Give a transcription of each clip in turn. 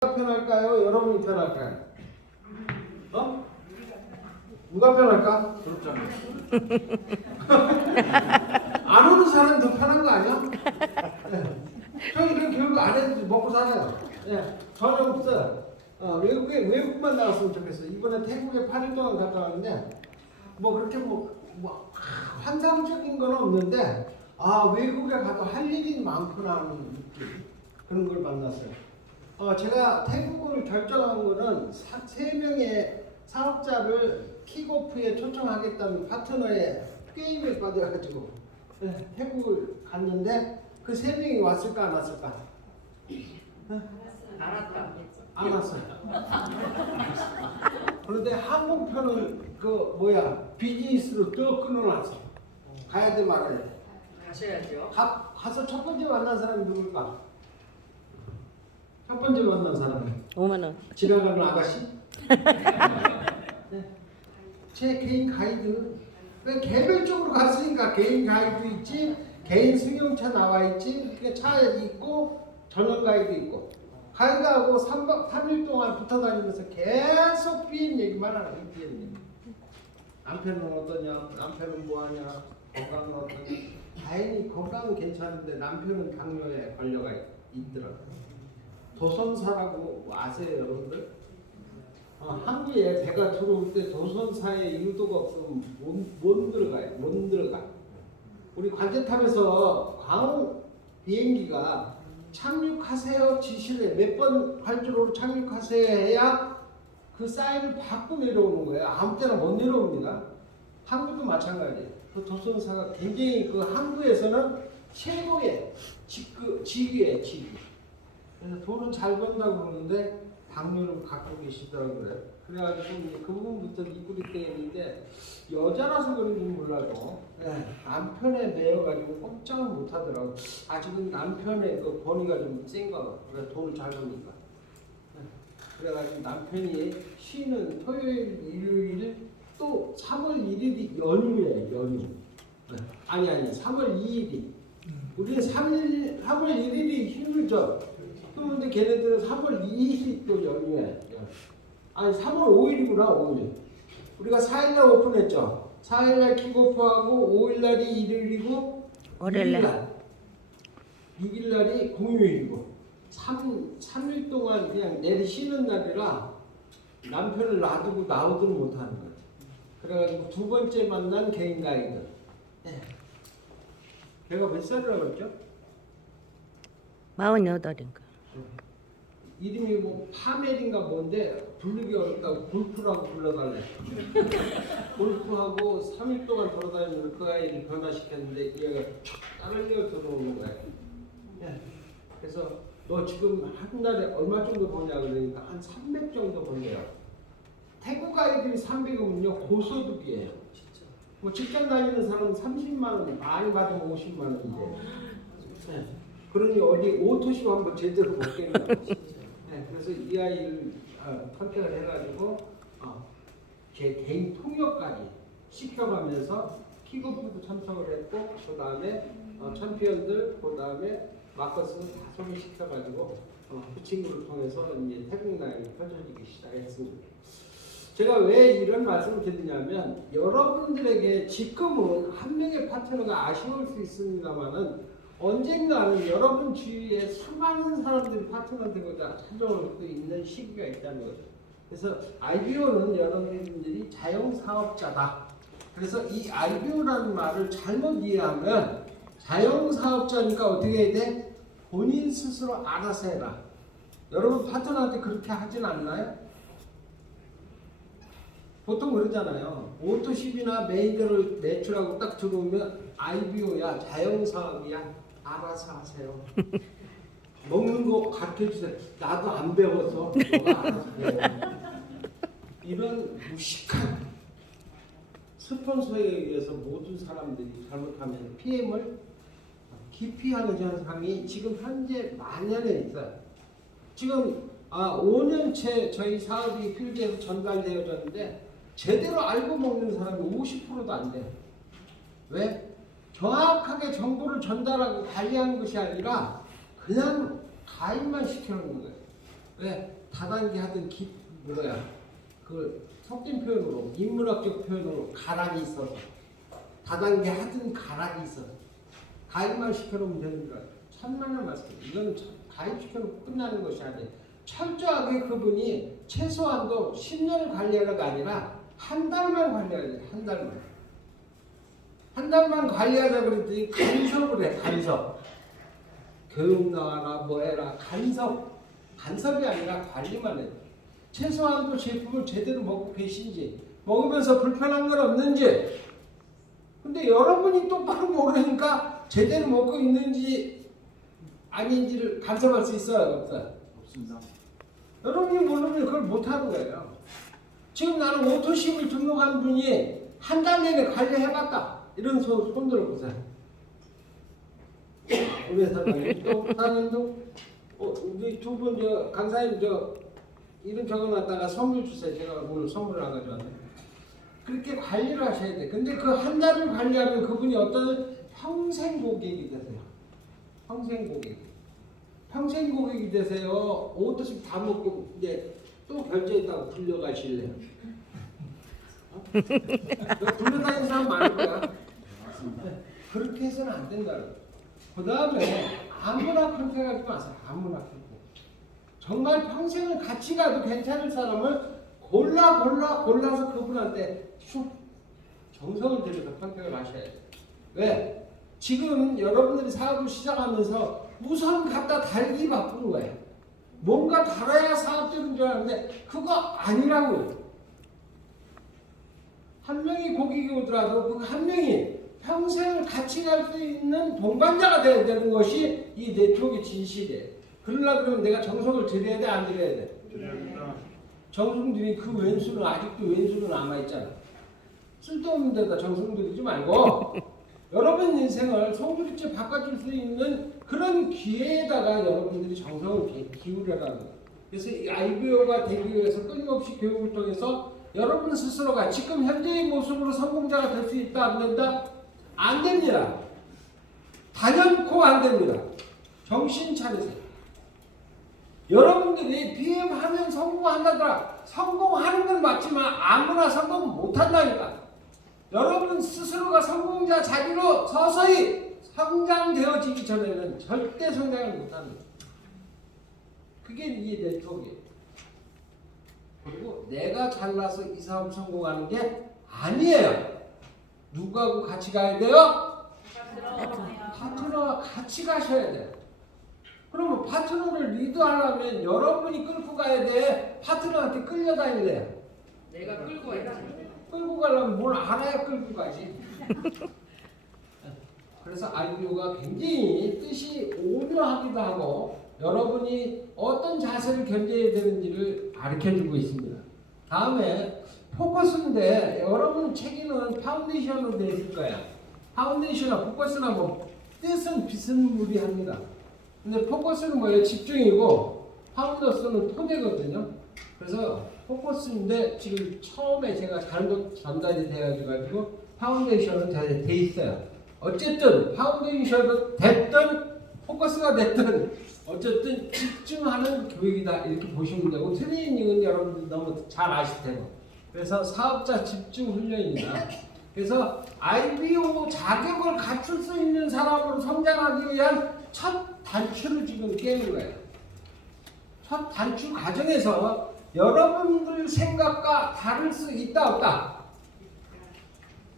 편할까요? 여러분이 편할까요? 어? 누가 편할까? 그렇잖아요. 안 오는 사람이 더 편한 거 아니야? 예. 저희 그 교육 안 해도 먹고 살아요. 예, 전혀 없어요. 어, 외국에 외국만 나갔으면 좋겠어. 이번에 태국에 8일 동안 갔다 왔는데 뭐 그렇게 뭐, 뭐 아, 환상적인 건 없는데 아 외국에 가도 할 일이 많구나 하는 느낌 그런 걸 만났어요. 어, 제가 태국을 결정한 거는 사, 세 명의 사업자를 킥오프에 초청하겠다는 파트너의 게임을 받아가지고 예, 태국을 갔는데 그 세 명이 왔을까 안 왔을까? 알았다. 안 왔어요. 그런데 항공편은 그 뭐야 비즈니스로 또 끊어놨어. 가야 돼 말아야 돼. 가셔야죠. 가, 가서 첫 번째 만난 사람이 누굴까? 첫 번째 만난 사람은 5만 원. 지나가는 아가씨? 네. 제 개인 가이드. 왜 개별적으로 갔으니까 개인 가이드 있지, 개인 승용차 나와 있지, 그 차에 있고 전용 가이드 있고. 가이드하고 3박 3일 동안 붙어 다니면서 계속 비행 얘기만 하는 거예요, 비행 얘기. 남편은 어떠냐, 남편은 뭐하냐, 건강은 어떠냐. 다행히 건강은 괜찮은데 남편은 당뇨에 걸려가 있더라고요. 도선사라고 아세요, 여러분들? 어, 한국에 배가 들어올 때 도선사에 유도가 없으면 못, 못 들어가요. 못 들어가. 우리 관제탑에서 광 비행기가 착륙하세요 지시를 몇번 활주로로 착륙하세요 해야 그 사인을 받고 내려오는 거예요. 아무 때나 못 내려옵니다. 항구도 마찬가지예요. 그 도선사가 굉장히 그 항구에서는 최고의 직급, 직위예요, 직위. 그래서 돈은 잘 번다고 그러는데 당뇨를 갖고 계시더라고요. 그래가지고 이제 그 부분부터 이불이 떼는데 여자라서 그런지 몰라도 예, 남편에 매여가지고 꼼짝을 못하더라고. 아직은 남편의 그 권위가 좀 센가 봐. 그래 돈을 잘 버니까. 예, 그래가지고 남편이 쉬는 토요일, 일요일 또 3월 1일이 연휴예요, 연휴. 예, 아니 아니 3월 2일이. 우리는 3일, 3월 1일이 힘들죠. 그런데 걔네들은 3월 2일이 또 연휴야. 아니 3월 5일이구나 5일. 우리가 4일날 오픈했죠. 4일날 킥오프하고 5일날이 일요일이고 월요일날. 6일날이 공휴일이고 3, 3일 동안 그냥 내리 쉬는 날이라 남편을 놔두고 나오지는 못하는 거지. 그래가지고 두 번째 만난 개인 가이드. 예. 걔가 몇 살이라고 그랬죠? 48인가. 이름이 뭐 파멜인가 뭔데 부르기 어렵다고 골프라고 불러달래. 골프하고 3일 동안 돌아다니면서 그 아이를 변화시켰는데 얘가 촥 따르려 들어오는 거야. 예. 그래서 너 지금 한 달에 얼마 정도 버냐 그러니까 한 300 정도 번대요. 태국 아이들이 300이면요 고소득이에요. 진짜. 뭐 직장 다니는 사람은 30만 원, 많이 받으면 50만 원인데. 네. 그러니 어디 오토쇼 한번 제대로 볼게요. 네, 그래서 이 아이를 어, 컨택을 해가지고 어, 제 개인 통역까지 시켜가면서 킥오프도 참석을 했고 그 다음에 어, 챔피언들 그 다음에 마커스 다 소개시켜가지고 어, 그 친구를 통해서 이제 태국 라인이 펼쳐지기 시작했습니다. 제가 왜 이런 말씀을 드리냐면 여러분들에게 지금은 한 명의 파트너가 아쉬울 수 있습니다만은 언젠가는 여러분 주위에 수많은 사람들이 파트너 되고자 찾아올 수 있는 시기가 있다는 거죠. 그래서 IBO는 여러분들이 자영 사업자다. 그래서 이 IBO라는 말을 잘못 이해하면 자영 사업자니까 어떻게 해야 돼? 본인 스스로 알아서 해라. 여러분 파트너한테 그렇게 하진 않나요? 보통 그러잖아요. 오토십이나 메이저를 매출하고 딱 들어오면 IBO야 자영사업이야 알아서 하세요. 먹는 거 가르쳐 주세요. 나도 안 배워서. 이런 무식한 스폰서에 의해서 모든 사람들이 잘못하면 PM을 기피하는 현상이 지금 현재 만연해 있어요. 지금 아 5년째 저희 사업이 필드에서 전달되어졌는데 제대로 알고 먹는 사람이 50%도 안 돼요. 왜? 정확하게 정보를 전달하고 관리하는 것이 아니라 그냥 가입만 시켜놓는 거예요. 왜? 다단계 하든 기 뭐야 그 속된 표현으로 인문학적 표현으로 가락이 있어서 다단계 하든 가락이 있어서 가입만 시켜놓으면 되는 거야. 천만 원 말씀. 이거는 참- 가입시켜놓고 끝나는 것이 아니에요. 철저하게 그분이 최소한도 10년을 관리하려가 아니라 한 달만 관리해야 돼. 한 달만. 한 달만 관리하자 그랬더니 간섭을 해. 간섭. 교육 나와라 뭐 해라 간섭. 간섭이 아니라 관리만 해. 최소한도 제품을 제대로 먹고 계신지 먹으면서 불편한 건 없는지 근데 여러분이 똑바로 모르니까 제대로 먹고 있는지 아닌지를 간섭할 수 있어요 없어요? 없습니다. 여러분이 모르면 그걸 못하는 거예요. 지금 나는 오토십을 등록한 분이 한 달 내내 관리해봤다. 이런 손, 손 들어보세요. 우리 사장님 또 사장님도 어, 우리 두분저 강사님 저 이름 적어놨다가 선물 주세요. 제가 오늘 선물을 안 가져왔네. 그렇게 관리를 하셔야 돼. 근데 그 한 달을 관리하면 그분이 어떤 평생 고객이 되세요. 평생 고객. 평생 고객이 되세요. 오토십 다 먹고 이제 또 결제했다고 불려가실래요? 어? 너 불려다니는 사람 많을 거야. 그렇게 해서는 안 된다고. 그 다음에 아무나 컨택하지 마세요. 아무나 컨택. 정말 평생을 같이 가도 괜찮을 사람을 골라 골라 골라서 그분한테 슉 정성을 들여서 컨택을 하셔야 돼요. 왜? 지금 여러분들이 사업을 시작하면서 우선 갖다 달기 바쁜 거예요. 뭔가 달아야 사업적인 줄 알았는데 그거 아니라고요. 한 명이 고객이 오더라도 그 한 명이 평생을 같이 갈 수 있는 동반자가 되어야 되는 것이 이 네트워크의 진실이에요. 그러려고 그러면 내가 정성을 들여야 돼, 안 들여야 돼? 드립니다. 정성 들이 그 왼수는 아직도 왼수는 남아있잖아. 쓸데없는 데다 정성 들이지 말고 여러분 인생을 송두리째 바꿔줄 수 있는 그런 기회에다가 여러분들이 정성을 기- 기울여라는 거예요. 그래서 이 IBO가 되기 위해서 끊임없이 교육을 통해서 여러분 스스로가 지금 현재의 모습으로 성공자가 될 수 있다 안 된다? 안 됩니다. 단연코 안 됩니다. 정신 차리세요. 여러분들이 BM 하면 성공한다더라. 성공하는 건 맞지만 아무나 성공 못한다니까. 여러분 스스로가 성공자 자리로 서서히 성장되어지기 전에는 절대 성장을 못합니다. 그게 이 네트워크예요. 그리고 내가 잘나서 이 사업 성공하는 게 아니에요. 누구하고 같이 가야 돼요? 파트너와 같이 가셔야 돼요. 그러면 파트너를 리드하려면 여러분이 끌고 가야 돼. 파트너한테 끌려다니래요. 내가 끌고 가야지. 끌고 가려면 뭘 알아야 끌고 가지. 그래서 IBO가 굉장히 뜻이 오묘하기도 하고 여러분이 어떤 자세를 견뎌야 되는지를 가르쳐주고 있습니다. 다음에 포커스인데 여러분 책에는 파운데이션으로 되어 있을 거야. 파운데이션이나 포커스나 뭐 뜻은 비스무리합니다. 근데 포커스는 뭐예요? 집중이고 파운더스는 토대거든요. 그래서 포커스인데 지금 처음에 제가 잘못 전달이 되어가지고 파운데이션은 잘돼 있어요. 어쨌든 파운데이션은 됐든 포커스가 됐든 어쨌든 집중하는 교육이다 이렇게 보시면 되고 트레이닝은 여러분들 너무 잘 아실 테고 그래서 사업자 집중 훈련입니다. 그래서 IBO 자격을 갖출 수 있는 사람으로 성장하기 위한 첫 단추를 지금 깨는 거예요. 첫 단추 과정에서 여러분들 생각과 다를 수 있다 없다?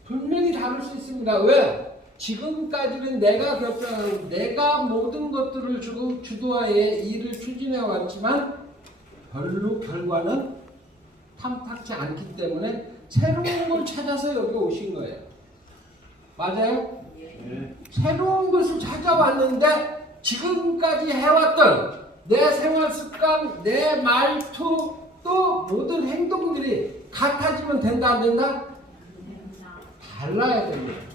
분명히 다를 수 있습니다. 왜? 지금까지는 내가 결정하고 내가 모든 것들을 주고 주도하에 일을 추진해 왔지만 별로 결과는 탐탁지 않기 때문에 새로운 걸 찾아서 여기 오신 거예요. 맞아요? 네. 새로운 것을 찾아왔는데 지금까지 해왔던 내 생활 습관, 내 말투, 또 모든 행동들이 같아지면 된다 안 된다? 달라야 됩니다.